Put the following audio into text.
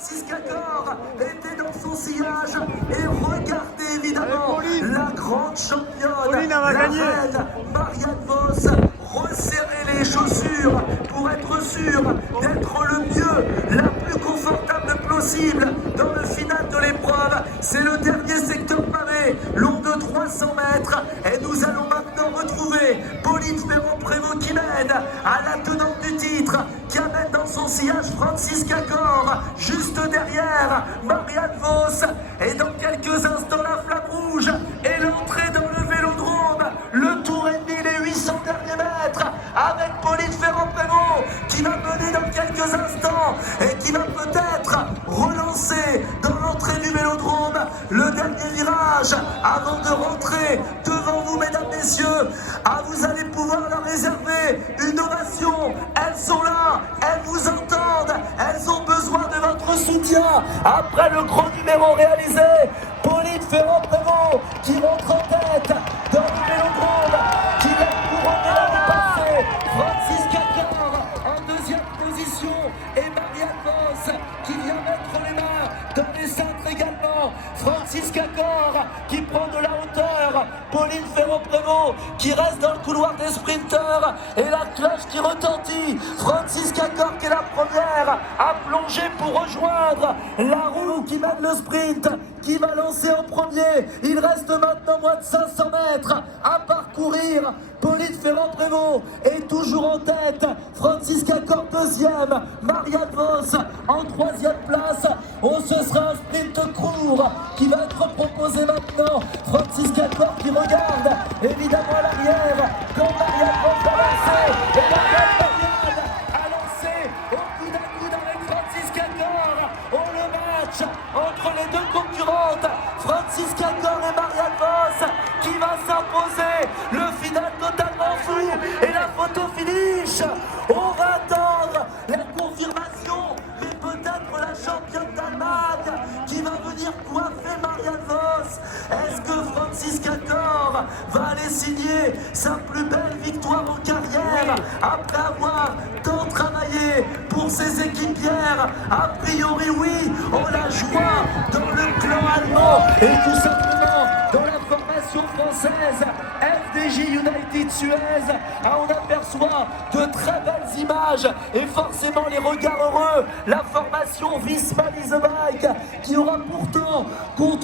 Francis Cacor était dans son sillage et regardez évidemment la grande championne, la reine Marianne Vos, resserrer les chaussures pour être sûre d'être le mieux, la plus confortable possible dans le final de l'épreuve. C'est le dernier secteur pavé, long de 300 mètres, et nous allons maintenant retrouver Pauline Ferrand-Prévot qui mène à la tenante du titre, qui amène dans son sillage Francis Cacor, juste derrière Marianne Vos, et dans quelques instants la flamme rouge et l'entrée dans le vélodrome, le tour et demi, les 800 derniers mètres, avec Pauline Ferrand-Prévot qui va mener dans quelques instants et qui va peut-être relancer dans l'entrée du vélodrome le dernier virage avant de rentrer devant vous, mesdames, messieurs. Ah, vous allez pouvoir leur réserver une ovation. Elles sont là, elles vous entendent, elles ont besoin de votre soutien. Après le gros numéro réalisé, Pauline Ferrand-Prévot qui rentre en tête dans le vélodrome, qui va couronner l'année passée Francis Cacor en deuxième position, et Marianne Vos qui vient mettre les mains dans les cintres également. Francis Cacor qui prend de la hauteur, Pauline Ferrand-Prévot qui reste dans le couloir des sprinteurs, et la cloche qui retentit. Francis Cacor qui est la première à plonger pour rejoindre la roue qui mène le sprint, qui va lancer en premier. Il reste maintenant moins de 500 mètres à parcourir. Pauline Ferrand-Prévot est toujours en tête, Francis Cacor deuxième, Marianne Vos en troisième place. Oh, ce sera un sprint court qui va être proposé maintenant. Francis Cacor qui regarde évidemment à l'arrière quand Marianne Vos va lancer, et la belle Marianne a lancé au coude à coude avec Francis Cacor. Oh, le match entre les deux concurrentes, Francis Cacor et Marianne Vos, qui va s'imposer. Le final totalement fou et la photo finish. On va attendre la confirmation, mais peut-être la championne d'Allemagne qui va venir coiffer Marianne Vos. Est-ce que Francis Cacor va aller signer sa plus belle victoire en carrière après avoir tant travaillé pour ses équipières? A priori oui, on la joie dans le clan allemand et tout simplement dans la formation française FDJ United Suez. On aperçoit de très belles images et forcément les regards heureux. La formation Visma Leasebike qui aura pourtant contrôlé